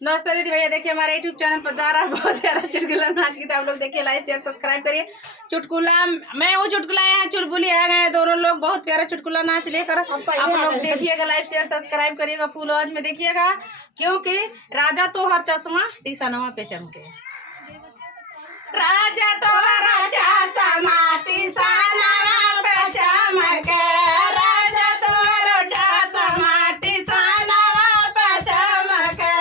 नमस्ते दीदी भैया, देखिए हमारे यूट्यूब चैनल पर द्वारा बहुत प्यारा चुटकुला नाच गीत आप लोग देखिए, लाइक शेयर सब्सक्राइब करिए। चुटकुला मैं वो चुटकुला है, चुलबुली आ गए दोनों लोग, बहुत प्यारा चुटकुला नाच लेकर आप लोग देखिएगा, लाइक शेयर सब्सक्राइब करिएगा, फुल आवाज में देखिएगा। क्योंकि राजा तो हर चश्मा टीसनवा पे चमके। राजा तो हर चश्मा टीसनवा पे चमके, राजा तो हर चश्मा टीसनवा पे चमके,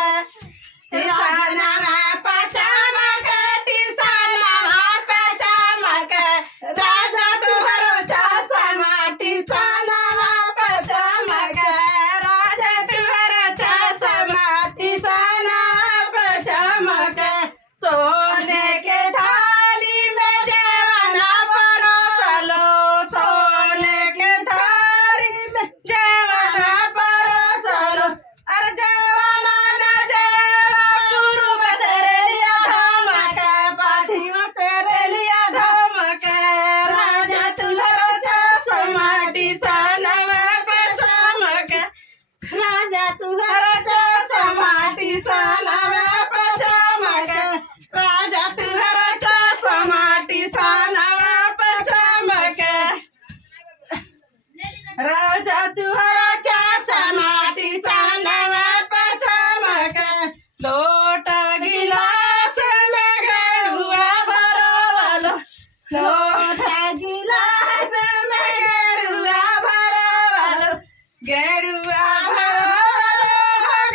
टीसनवा पे चमके, टीसनवा पे चमके, राजा तो हर चश्मा टीसनवा पे चमके, राजा तो हर चश्मा टीसनवा पे चमके। सोने के थाली में जेवना परोसलो, सोने के थाली में जेवना परोसलो, अरे जेवना न जेवा पूर्व से रेलिया धमके, पश्चिम से रेलिया धमके, राजा तुहरो चश्मा टीसनवा पे चमके, राजा तुहरो चश्मा टीसनवा पे चमके, राजा तुहरा चश्मा टीसनवा पे चमके, राजा तुहरा चश्मा टीसनवा पे चमके। लोटा गिलास में गेरुआ भरवलो, लोटा गिलास में गेरुआ भरवलो, गेरुआ भरवलो,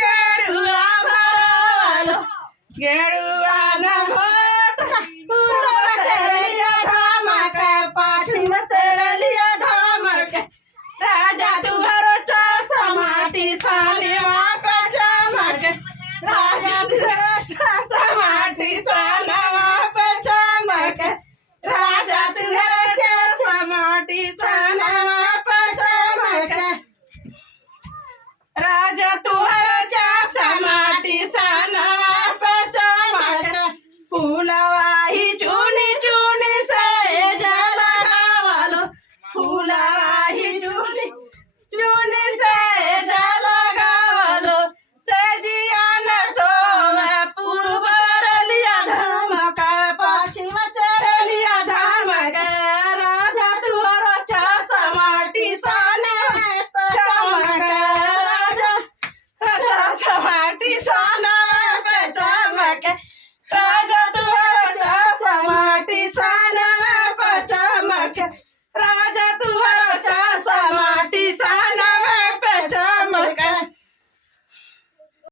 गेरुआ भरवलो, गेरुआ